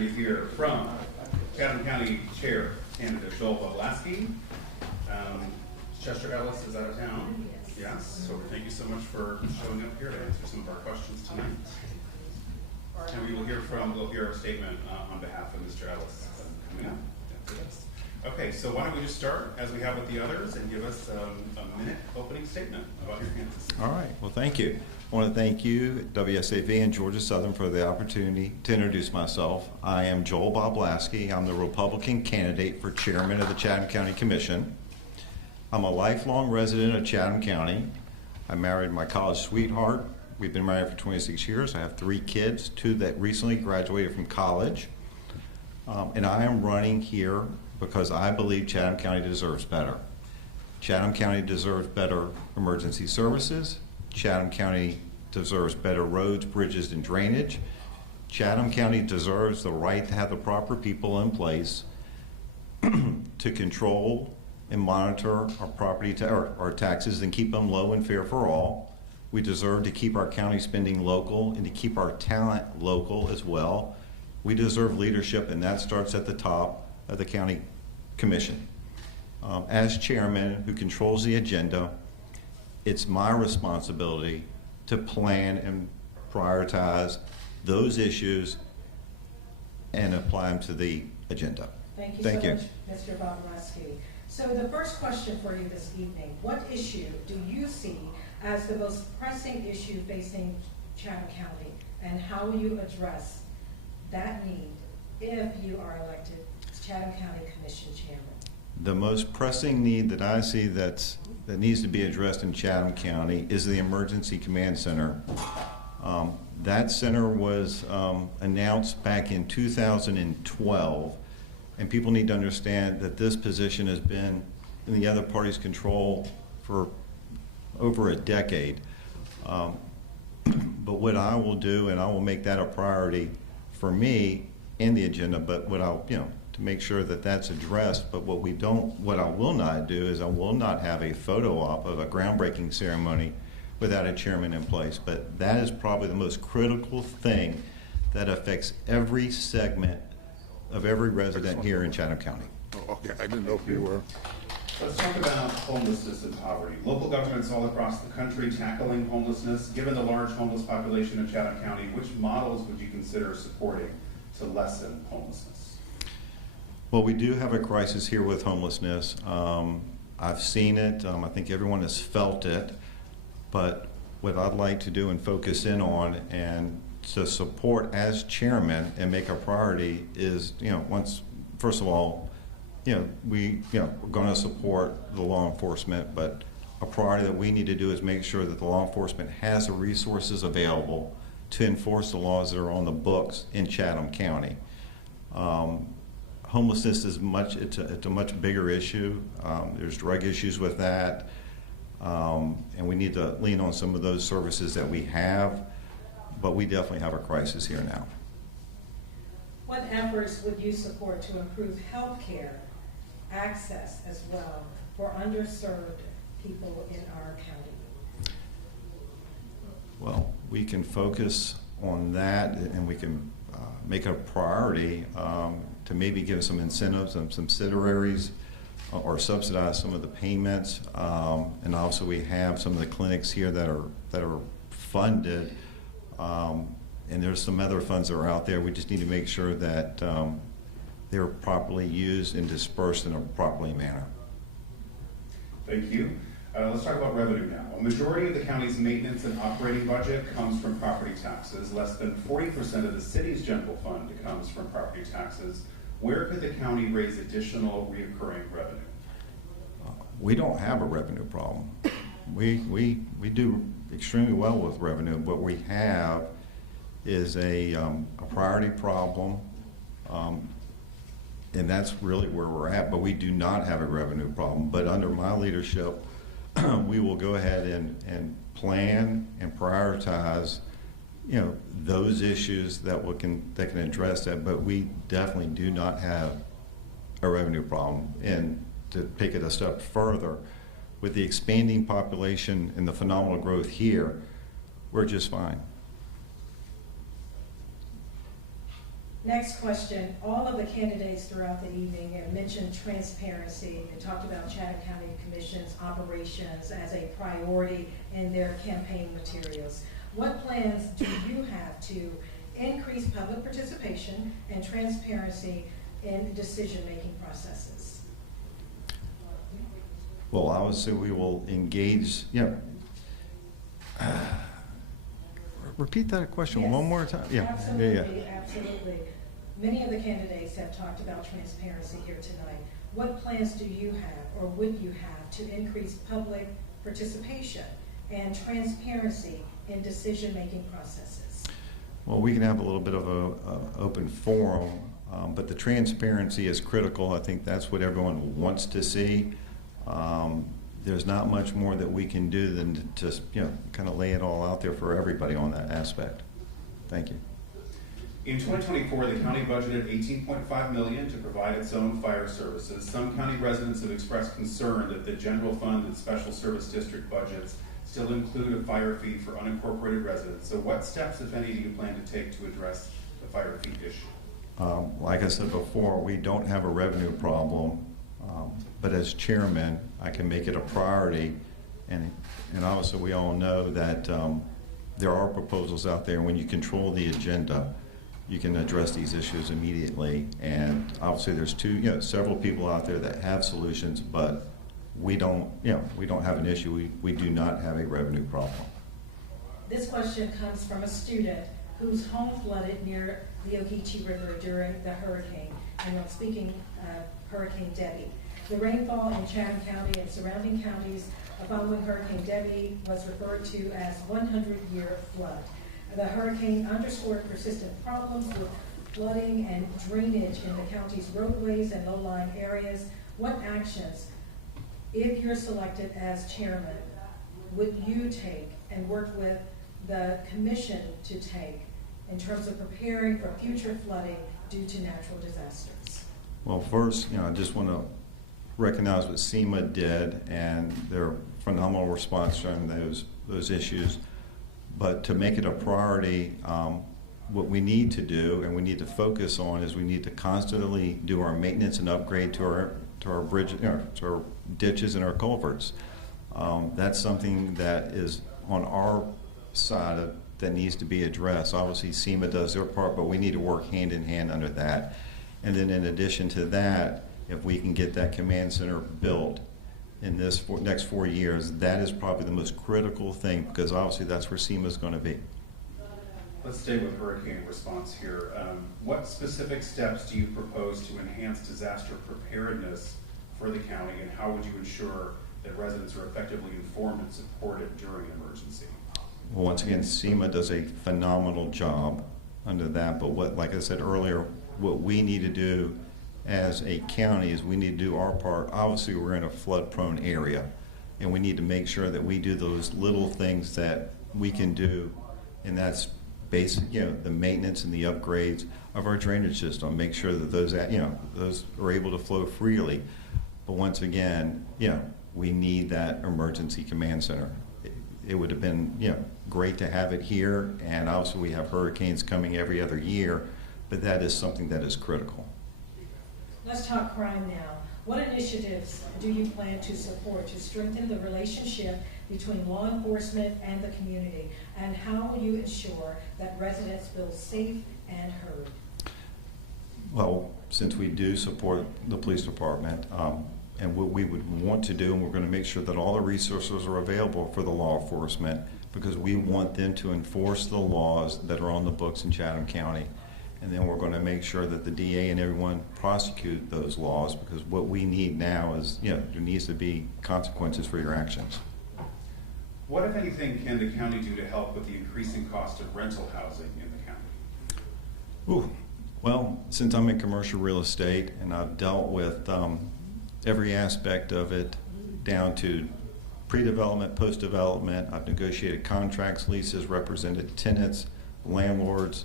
opportunity to hear from Chatham County Chair candidate Joel Boblasky. Chester Ellis is out of town. Yes. So thank you so much for showing up here to answer some of our questions tonight. And we'll hear a statement on behalf of Mr. Ellis coming up. Okay, so why don't we just start as we have with the others and give us a minute opening statement about your candidacy. All right, well thank you. I want to thank you, WSAV and Georgia Southern, for the opportunity to introduce myself. I am Joel Boblasky. I'm the Republican candidate for chairman of the Chatham County Commission. I'm a lifelong resident of Chatham County. I married my college sweetheart. We've been married for 26 years. I have 3 kids, 2 that recently graduated from college. And I am running here because I believe Chatham County deserves better. Chatham County deserves better emergency services. Chatham County deserves better roads, bridges, and drainage. Chatham County deserves the right to have the proper people in place to control and monitor our property, our taxes, and keep them low and fair for all. We deserve to keep our county spending local and to keep our talent local as well. We deserve leadership, and that starts at the top of the county commission. As chairman who controls the agenda, it's my responsibility to plan and prioritize those issues and apply them to the agenda. Thank you so much, Mr. Boblasky. So the first question for you this evening, what issue do you see as the most pressing issue facing Chatham County, and how will you address that need if you are elected as Chatham County Commission Chairman? The most pressing need that I see that needs to be addressed in Chatham County is the Emergency Command Center. That center was announced back in 2012, and people need to understand that this position has been in the other party's control for over a decade. But what I will do, and I will make that a priority for me in the agenda, but what I'll, to make sure that that's addressed. But what I will not do is I will not have a photo op of a groundbreaking ceremony without a chairman in place. But that is probably the most critical thing that affects every segment of every resident here in Chatham County. Oh, okay, I didn't know if you were. Let's talk about homelessness and poverty. Local governments all across the country tackling homelessness. Given the large homeless population in Chatham County, which models would you consider supporting to lessen homelessness? Well, we do have a crisis here with homelessness. I've seen it. I think everyone has felt it. But what I'd like to do and focus in on and to support as chairman and make a priority is, first of all, we're going to support the law enforcement, but a priority that we need to do is make sure that the law enforcement has the resources available to enforce the laws that are on the books in Chatham County. Homelessness is it's a much bigger issue. There's drug issues with that, and we need to lean on some of those services that we have, but we definitely have a crisis here now. What efforts would you support to improve health care access as well for underserved people in our county? Well, we can focus on that, and we can make a priority to maybe give some incentives and some subsidiaries or subsidize some of the payments. And also we have some of the clinics here that are funded, and there's some other funds that are out there. We just need to make sure that they're properly used and dispersed in a properly manner. Thank you. Let's talk about revenue now. A majority of the county's maintenance and operating budget comes from property taxes. Less than 40% of the city's general fund comes from property taxes. Where could the county raise additional reoccurring revenue? We don't have a revenue problem. We do extremely well with revenue. What we have is a priority problem, and that's really where we're at. But we do not have a revenue problem. But under my leadership, we will go ahead and plan and prioritize, those issues that can address that. But we definitely do not have a revenue problem. And to take it a step further, with the expanding population and the phenomenal growth here, we're just fine. Next question. All of the candidates throughout the evening have mentioned transparency and talked about Chatham County Commission's operations as a priority in their campaign materials. What plans do you have to increase public participation and transparency in decision-making processes? Well, obviously, we will engage, repeat that question Yes. one more time. Absolutely, absolutely. Many of the candidates have talked about transparency here tonight. What plans do you have or would you have to increase public participation and transparency in decision-making processes? Well, we can have a little bit of a open forum, but the transparency is critical. I think that's what everyone wants to see. There's not much more that we can do than to just, kind of lay it all out there for everybody on that aspect. Thank you. In 2024, the county budgeted $18.5 million to provide its own fire services. Some county residents have expressed concern that the general fund and special service district budgets still include a fire fee for unincorporated residents. So what steps, if any, do you plan to take to address the fire fee issue? Like I said before, we don't have a revenue problem, but as chairman, I can make it a priority. And obviously, we all know that there are proposals out there. When you control the agenda, you can address these issues immediately. And obviously, there's several people out there that have solutions, but we don't have an issue. We do not have a revenue problem. This question comes from a student whose home flooded near the Ogeechee River during the hurricane, and I'm speaking of Hurricane Debbie. The rainfall in Chatham County and surrounding counties following Hurricane Debbie was referred to as 100-year flood. The hurricane underscored persistent problems with flooding and drainage in the county's roadways and low-lying areas. What actions, if you're selected as chairman, would you take and work with the commission to take in terms of preparing for future flooding due to natural disasters? Well, first, I just want to recognize what SEMA did and their phenomenal response during those issues. But to make it a priority, what we need to do and we need to focus on is we need to constantly do our maintenance and upgrade to our bridge, to our ditches and our culverts. That's something that is on our side that needs to be addressed. Obviously, SEMA does their part, but we need to work hand in hand under that. And then in addition to that, if we can get that command center built in this next 4 years, that is probably the most critical thing, because obviously that's where SEMA is going to be. Let's stay with hurricane response here. What specific steps do you propose to enhance disaster preparedness for the county, and how would you ensure that residents are effectively informed and supported during an emergency? Well, once again, SEMA does a phenomenal job under that, but like I said earlier, what we need to do as a county is we need to do our part. Obviously, we're in a flood-prone area, and we need to make sure that we do those little things that we can do, and that's basic, the maintenance and the upgrades of our drainage system. Make sure that those are able to flow freely. But once again, we need that emergency command center. It would have been, great to have it here, and obviously we have hurricanes coming every other year, but that is something that is critical. Let's talk crime now. What initiatives do you plan to support to strengthen the relationship between law enforcement and the community? And how will you ensure that residents feel safe and heard? Well, since we do support the police department, and what we would want to do, and we're going to make sure that all the resources are available for the law enforcement, because we want them to enforce the laws that are on the books in Chatham County. And then we're going to make sure that the DA and everyone prosecute those laws, because what we need now is, there needs to be consequences for your actions. What, if anything, can the county do to help with the increasing cost of rental housing in the county? Well, since I'm in commercial real estate and I've dealt with every aspect of it down to pre-development, post-development, I've negotiated contracts, leases, represented tenants, landlords.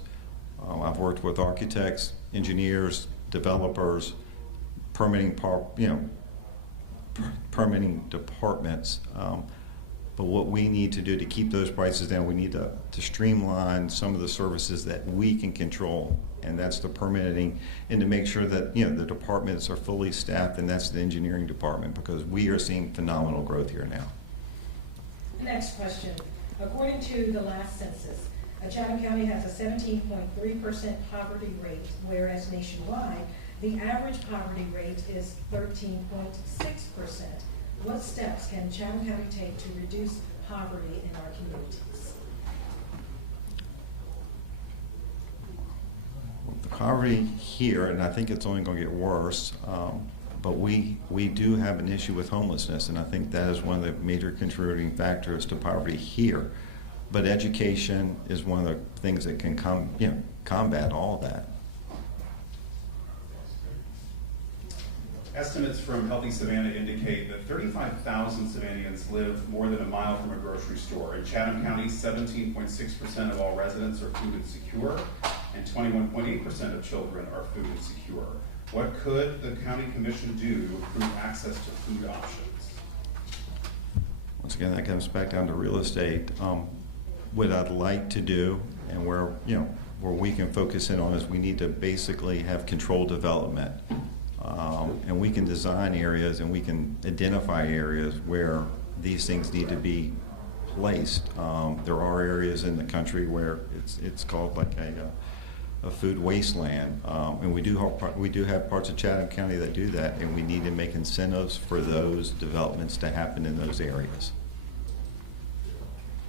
I've worked with architects, engineers, developers, permitting departments. But what we need to do to keep those prices down, we need to streamline some of the services that we can control, and that's the permitting, and to make sure that, you know, the departments are fully staffed, and that's the engineering department, because we are seeing phenomenal growth here now. Next question. According to the last census, Chatham County has a 17.3% poverty rate, whereas nationwide, the average poverty rate is 13.6%. What steps can Chatham County take to reduce poverty in our communities? The poverty here, and I think it's only going to get worse, but we do have an issue with homelessness, and I think that is one of the major contributing factors to poverty here. But education is one of the things that can combat all that. Estimates from Healthy Savannah indicate that 35,000 Savannahans live more than a mile from a grocery store. In Chatham County, 17.6% of all residents are food insecure, and 21.8% of children are food insecure. What could the County Commission do to improve access to food options? Once again, that comes back down to real estate. What I'd like to do, and where we can focus in on, is we need to basically have controlled development. And we can design areas and we can identify areas where these things need to be placed. There are areas in the country where it's called like a food wasteland, and we do have parts of Chatham County that do that, and we need to make incentives for those developments to happen in those areas.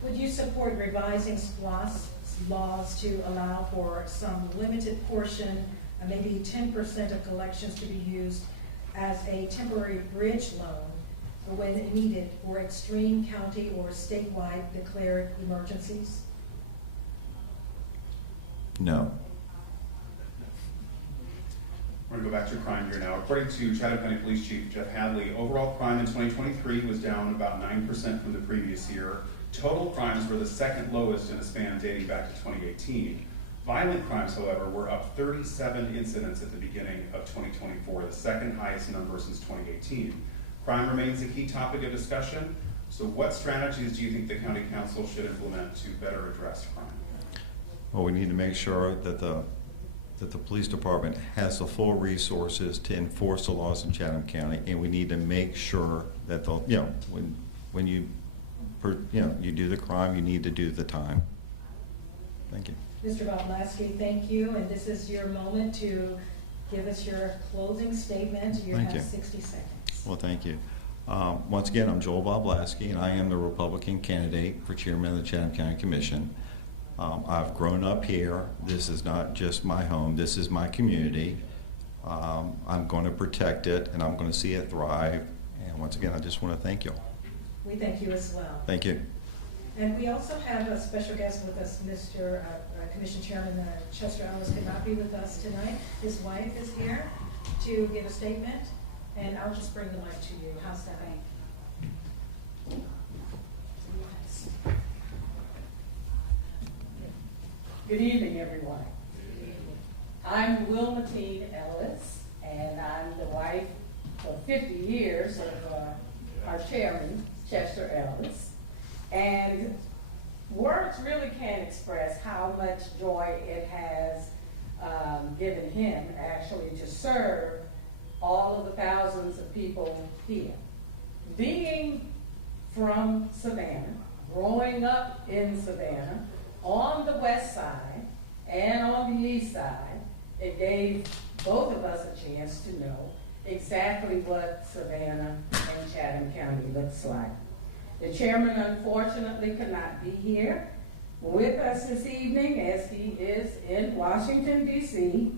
Would you support revising SPLOST laws to allow for some limited portion, maybe 10% of collections, to be used as a temporary bridge loan when needed for extreme county or statewide declared emergencies? No. We're going to go back to crime here now. According to Chatham County Police Chief Jeff Hadley, overall crime in 2023 was down about 9% from the previous year. Total crimes were the second lowest in a span dating back to 2018. Violent crimes, however, were up 37 incidents at the beginning of 2024, the second highest number since 2018. Crime remains a key topic of discussion. So what strategies do you think the County Council should implement to better address crime? Well, we need to make sure that the police department has the full resources to enforce the laws in Chatham County, and we need to make sure that when you do the crime, you need to do the time. Thank you. Mr. Boblasky, thank you, and this is your moment to give us your closing statement. You have 60 seconds. Well, thank you. Once again, I'm Joel Boblasky, and I am the Republican candidate for chairman of the Chatham County Commission. I've grown up here. This is not just my home. This is my community. I'm going to protect it, and I'm going to see it thrive. And once again, I just want to thank you. We thank you as well. Thank you. And we also have a special guest with us, Mr. Commission Chairman Chester Ellis could not be with us tonight. His wife is here to give a statement, and I'll just bring the mic to you. How's that? Good evening, everyone. I'm Wilmatine Ellis, and I'm the wife for 50 years of our chairman, Chester Ellis. And words really can't express how much joy it has given him actually to serve all of the thousands of people here. Being from Savannah, growing up in Savannah, on the west side and on the east side, it gave both of us a chance to know exactly what Savannah and Chatham County looks like. The chairman unfortunately could not be here with us this evening, as he is in Washington, D.C.,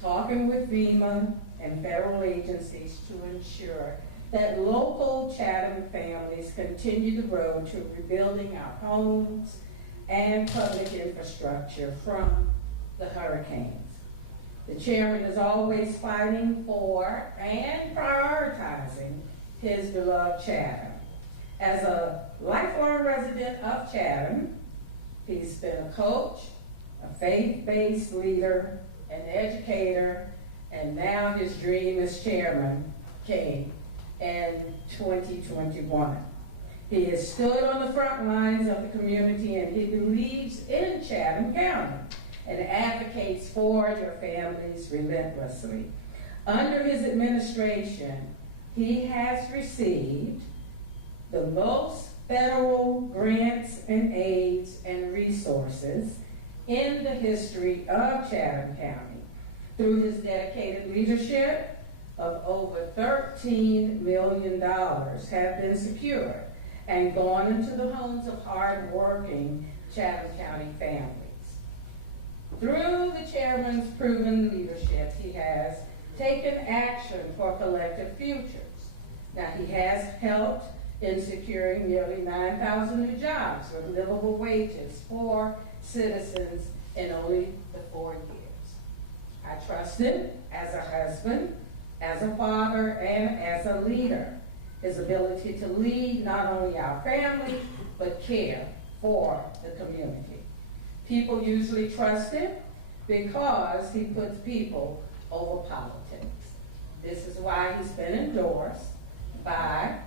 talking with FEMA and federal agencies to ensure that local Chatham families continue the road to rebuilding our homes and public infrastructure from the hurricanes. The chairman is always fighting for and prioritizing his beloved Chatham. As a lifelong resident of Chatham, he's been a coach, a faith-based leader, an educator, and now his dream as chairman came in 2021. He has stood on the front lines of the community, and he believes in Chatham County and advocates for your families relentlessly. Under his administration, he has received the most federal grants and aids and resources in the history of Chatham County. Through his dedicated leadership, of over $13 million have been secured and gone into the homes of hard-working Chatham County families. Through the chairman's proven leadership, he has taken action for collective futures. Now, he has helped in securing nearly 9,000 new jobs with livable wages for citizens in only the 4 years. I trust him as a husband, as a father, and as a leader. His ability to lead not only our family, but care for the community. People usually trust him because he puts people over politics. This is why he's been endorsed by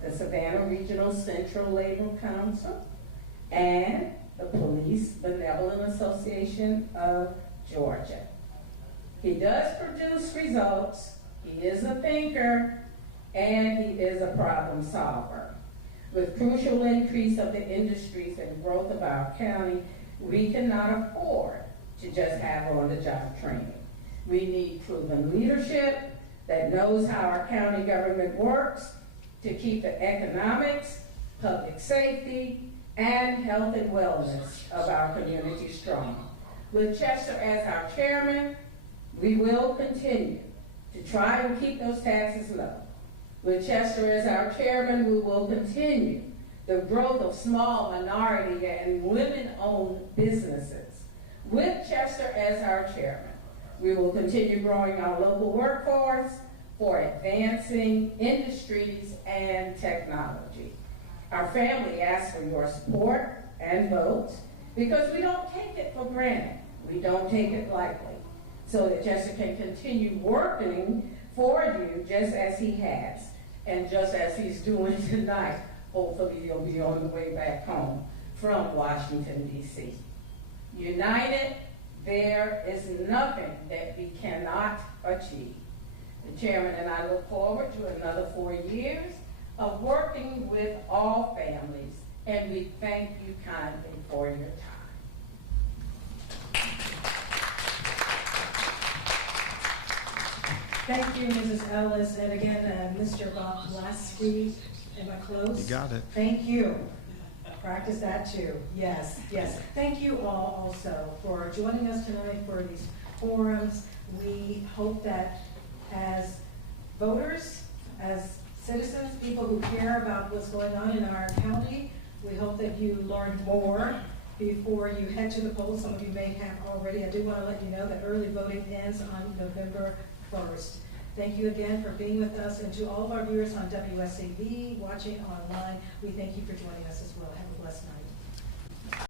the Savannah Regional Central Labor Council and the Police Benevolent Association of Georgia. He does produce results, he is a thinker, and he is a problem solver. With crucial increase of the industries and growth of our county, we cannot afford to just have on-the-job training. We need proven leadership that knows how our county government works to keep the economics, public safety, and health and wellness of our community strong. With Chester as our chairman, we will continue to try and keep those taxes low. With Chester as our chairman, we will continue the growth of small, minority, and women-owned businesses. With Chester as our chairman, we will continue growing our local workforce for advancing industries and technology. Our family asks for your support and votes because we don't take it for granted. We don't take it lightly, so that Chester can continue working for you just as he has, and just as he's doing tonight. Hopefully he'll be on the way back home from Washington, D.C. United, there is nothing that we cannot achieve. The chairman and I look forward to another 4 years of working with all families, and we thank you kindly for your time. Thank you, Mrs. Ellis, and again, Mr. Boblasky. Am I close? You got it. Thank you. Practice that too. Yes, yes. Thank you all also for joining us tonight for these forums. We hope that as voters, as citizens, people who care about what's going on in our county, we hope that you learn more before you head to the polls. Some of you may have already. I do want to let you know that early voting ends on November 1st. Thank you again for being with us, and to all of our viewers on WSAV watching online, we thank you for joining us as well. Have a blessed night.